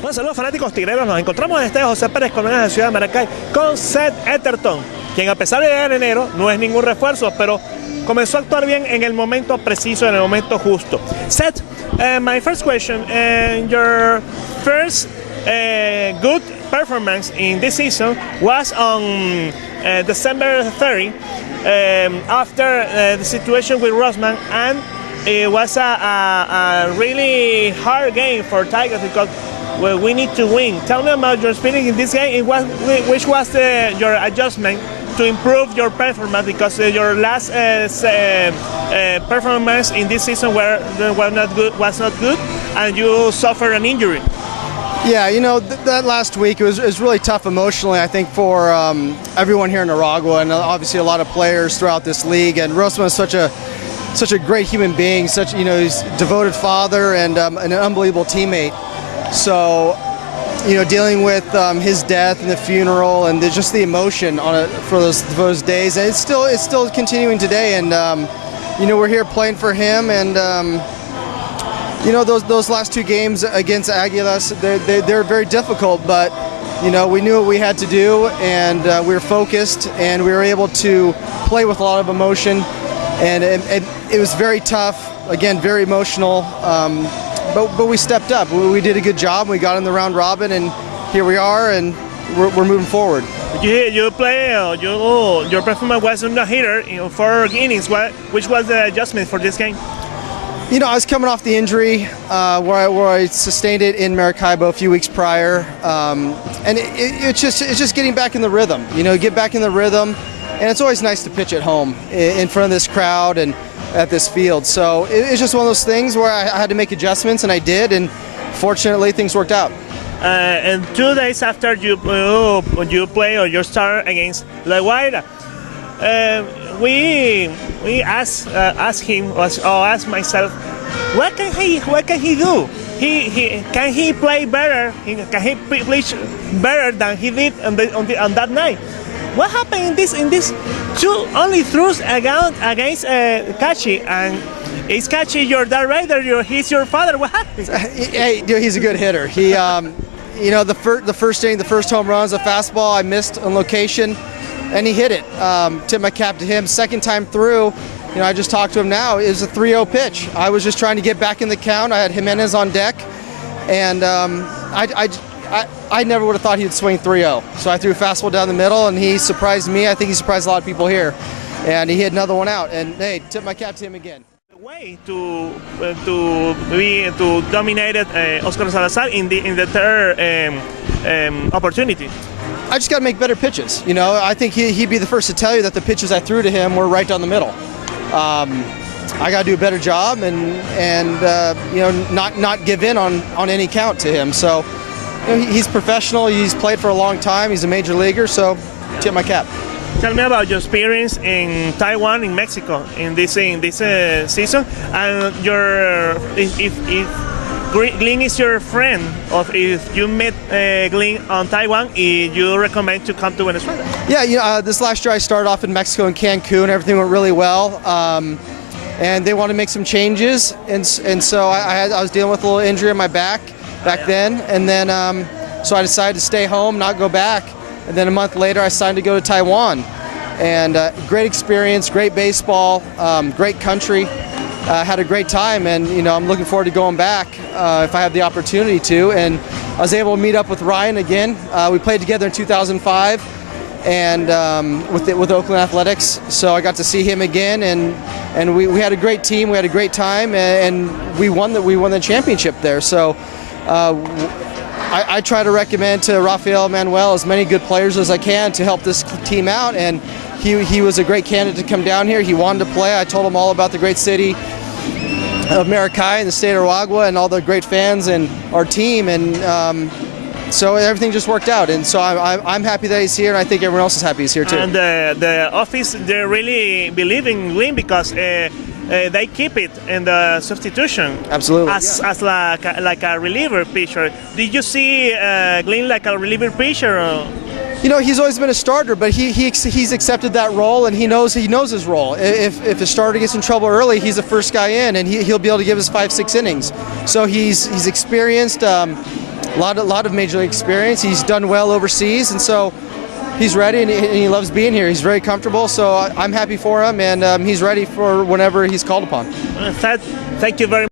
Bueno, saludos fanáticos tigreros, nos encontramos en este José Pérez Colmenares de Ciudad de Maracay con Seth Etherton, quien a pesar de llegar en enero no es ningún refuerzo, pero comenzó a actuar bien en el momento preciso, en el momento justo. Seth, my first question, your first good performance in this season was on December 30 after the situation with Rosman, and it was a really hard game for Tigers because we need to win. Tell me about your experience in this game. Which was your adjustment to improve your performance, because your last performance in this season was not good, and you suffered an injury. Yeah, you know, that last week it was really tough emotionally, I think, for everyone here in Nicaragua, and obviously a lot of players throughout this league. And Rosman is such a great human being, he's a devoted father and an unbelievable teammate. So, you know, dealing with his death and the funeral and just the emotion on it for those days, and it's still continuing today. And you know, we're here playing for him, and you know, those last two games against Águilas, they're very difficult, but you know, we knew what we had to do, and we were focused, and we were able to play with a lot of emotion, and it was very tough, again, very emotional. But we stepped up. We did a good job. We got in the round robin, and here we are, and we're moving forward. You play. Your performance was on the hitter in 4 innings. Which was the adjustment for this game? You know, I was coming off the injury where I sustained it in Maracay a few weeks prior, and it's just getting back in the rhythm. You know, get back in the rhythm, and it's always nice to pitch at home in front of this crowd and at this field. So it's just one of those things where I had to make adjustments, and I did, and fortunately things worked out. And 2 days after you play or you start against La Guaira, we asked him, or asked myself, what can he do? Can he play better? Can he pitch better than he did on that night? What happened in this only throws against Kachi? And is Kachi your director? He's your father? What happened? Hey, he's a good hitter. He, you know, the first inning, the first home run was a fastball I missed on location, and he hit it. Tip my cap to him. Second time through, you know, I just talked to him now. It was a 3-0 pitch. I was just trying to get back in the count. I had Jimenez on deck, and I never would have thought he'd swing 3-0. So I threw a fastball down the middle, and he surprised me. I think he surprised a lot of people here. And he hit another one out. And hey, tip my cap to him again. The way to dominate Oscar Salazar in the third opportunity. I just got to make better pitches. You know, I think he'd be the first to tell you that the pitches I threw to him were right down the middle. I got to do a better job and you know, not give in on any count to him. So. You know, he's professional, he's played for a long time, he's a major leaguer, so tip my cap. Tell me about your experience in Taiwan, in Mexico, in this season, and if Glenn is your friend, or if you met Glenn on Taiwan, you recommend to come to Venezuela? Yeah, you know, this last year I started off in Mexico in Cancun, everything went really well. And they wanted to make some changes, and so I was dealing with a little injury in my back then, and then so I decided to stay home, not go back, and then a month later I decided to go to Taiwan, and great experience, great baseball, great country, had a great time, and you know, I'm looking forward to going back if I have the opportunity to. And I was able to meet up with Ryan again. We played together in 2005 and with Oakland Athletics, so I got to see him again, and we had a great team, we had a great time, and we won the championship there. So I try to recommend to Rafael Manuel as many good players as I can to help this team out, and he was a great candidate to come down here. He wanted to play. I told him all about the great city of Maracay and the state of Aragua and all the great fans and our team, and so everything just worked out. And so I'm happy that he's here, and I think everyone else is happy he's here too. And the office, they really believe in Glenn because they keep it in the substitution. Absolutely. As like a reliever pitcher. Did you see Glenn like a reliever pitcher? You know, he's always been a starter, but he's accepted that role, and he knows his role. If a starter gets in trouble early, he's the first guy in, and he'll be able to give us 5-6 innings. So he's experienced. lot of major league experience. He's done well overseas, and so he's ready, and he loves being here. He's very comfortable, so I'm happy for him, and he's ready for whenever he's called upon. Thank you very much.